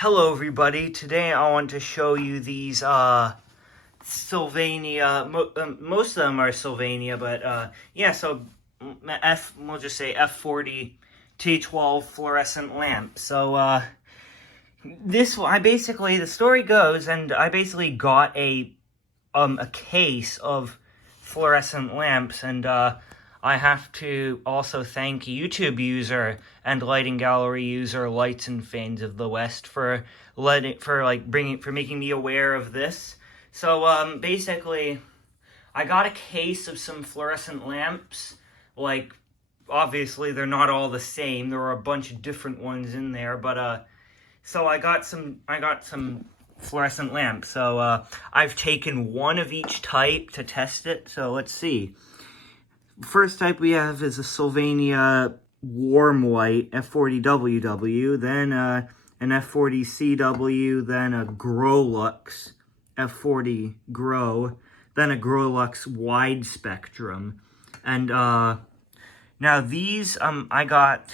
Hello everybody, today I want to show you these Sylvania, most of them are Sylvania, but yeah, so we'll just say F40T12 fluorescent lamp. So the story goes, and I basically got a case of fluorescent lamps, and I have to also thank YouTube user and lighting gallery user Lights and Fans of the West for making me aware of this. So basically, I got a case of some fluorescent lamps. Like, obviously they're not all the same. There are a bunch of different ones in there, but so I got some fluorescent lamps. So I've taken one of each type to test it. So let's see. First type we have is a Sylvania Warm White F40WW, then an F40CW, then a Grolux F40 Grow, then a Grolux Wide Spectrum. And now these, I got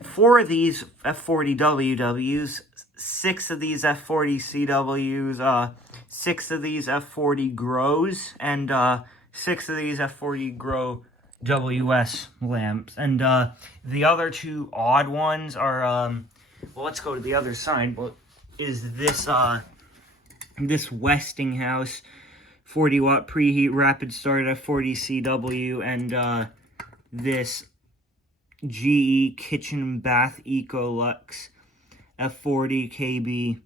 4 of these F40WWs, 6 of these F40CWs, 6 of these F40 Grows, and 6 of these F40 Grow WS lamps. And the other 2 odd ones are, well, let's go to the other side. Well, is this this Westinghouse 40-watt preheat rapid start F40CW, and this GE Kitchen Bath Ecolux F40 KB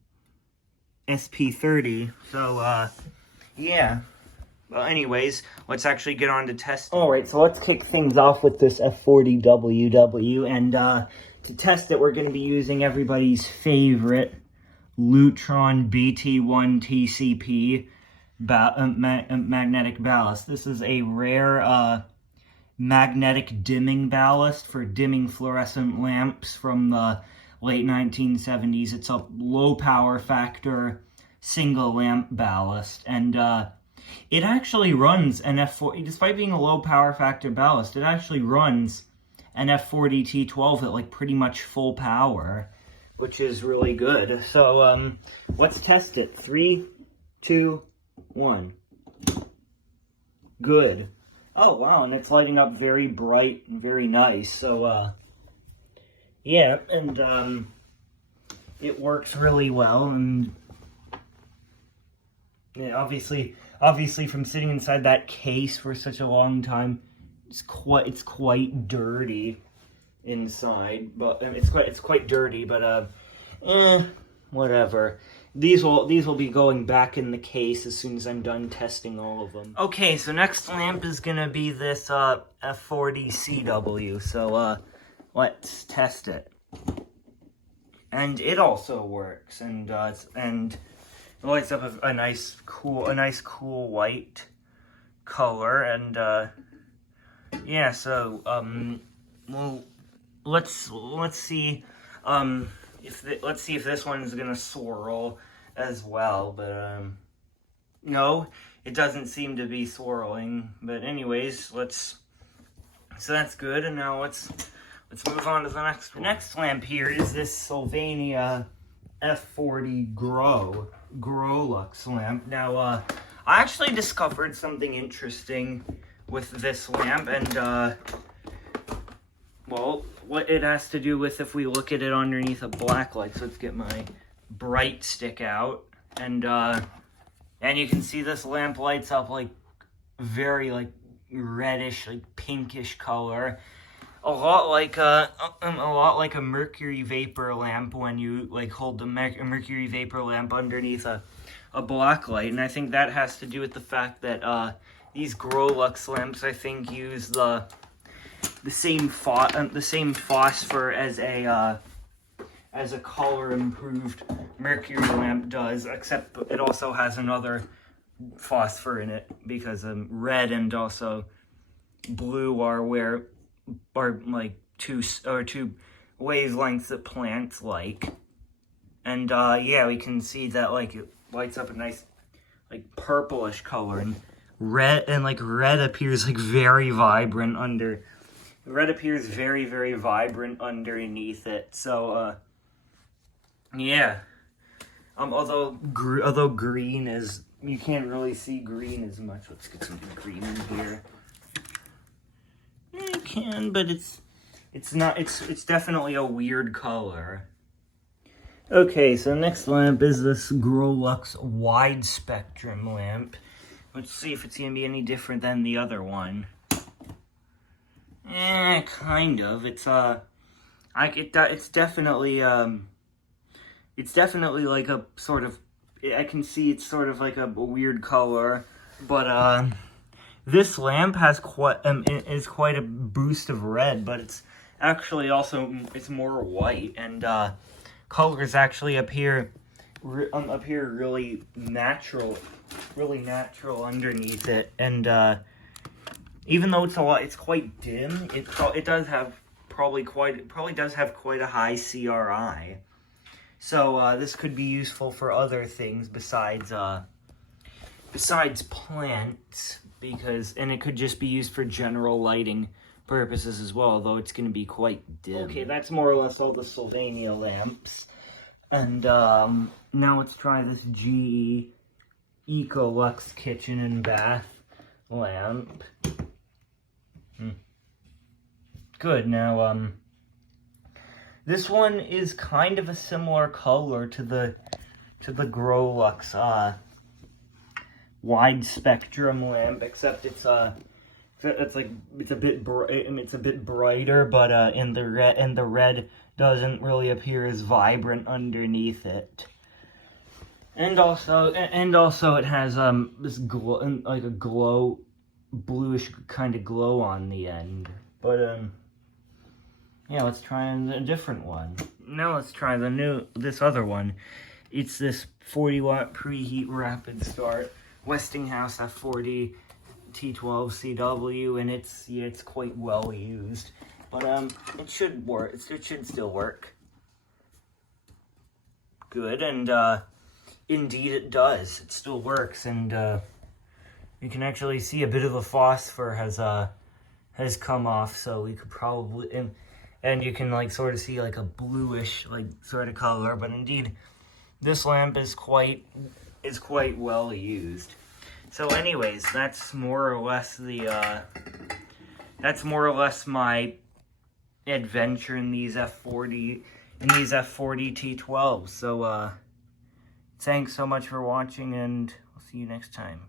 SP30. So, yeah. Well, anyways, let's actually get on to testing. Alright, so let's kick things off with this F40WW, and to test it, we're going to be using everybody's favorite Lutron BT1 TCP magnetic ballast. This is a rare magnetic dimming ballast for dimming fluorescent lamps from the late 1970s. It's a low power factor single lamp ballast, and it actually runs an F40, despite being a low power factor ballast, it actually runs an F40T12 at like pretty much full power, which is really good. So let's test it. 3, 2, 1. Good. Oh wow, and it's lighting up very bright and very nice. So yeah, and it works really well, and yeah, obviously from sitting inside that case for such a long time, it's quite dirty inside. But it's quite dirty, but whatever. These will be going back in the case as soon as I'm done testing all of them. Okay, so next lamp is gonna be this F40CW. So let's test it. And it also works, and it lights up a nice cool white color, and yeah. So well, let's see let's see if this one is gonna swirl as well. But no, it doesn't seem to be swirling. But anyways, so that's good. And now let's move on to the next one. The next lamp here is this Sylvania F40 Grolux lamp. Now, I actually discovered something interesting with this lamp, and, well, what it has to do with if we look at it underneath a black light. So let's get my bright stick out, and you can see this lamp lights up like very like reddish, like pinkish color. A lot like a mercury vapor lamp when you like hold the mercury vapor lamp underneath a black light. And I think that has to do with the fact that these Grolux lamps, I think, use the same phosphor as a color improved mercury lamp does, except it also has another phosphor in it, because red and also blue are like two wavelengths that plants like. And yeah, we can see that like it lights up a nice like purplish color, and red appears like very vibrant very vibrant underneath it. So Yeah. Although green is, you can't really see green as much. Let's get some green in here. You can, but it's not. It's definitely a weird color. Okay, so the next lamp is this Grolux wide spectrum lamp. Let's see if it's gonna be any different than the other one. Kind of. It's definitely like a sort of, I can see it's sort of like a weird color, but this lamp has is quite a boost of red, but it's actually also, it's more white, and colors actually appear really natural underneath it, and even though it's quite dim, it does have probably does have quite a high CRI. So this could be useful for other things besides plants, and it could just be used for general lighting purposes as well, although it's going to be quite dim. Okay, that's more or less all the Sylvania lamps. And now let's try this GE Ecolux kitchen and bath lamp. Good. Now this one is kind of a similar color to the Grolux wide spectrum lamp, except it's a bit brighter, but the red doesn't really appear as vibrant underneath it. And also it has this glow, like a bluish kind of glow on the end. But yeah, let's try a different one. Now let's try this other one. It's this 40-watt preheat rapid start Westinghouse F40T12 CW, and it's quite well used. But it should work. It should still work. Good, and indeed it does. It still works, and you can actually see a bit of the phosphor has come off, so we could probably and you can like sort of see like a bluish like sort of color. But indeed, this lamp is quite well used. So anyways, that's more or less my adventure in these F40T12. So thanks so much for watching, and I'll see you next time.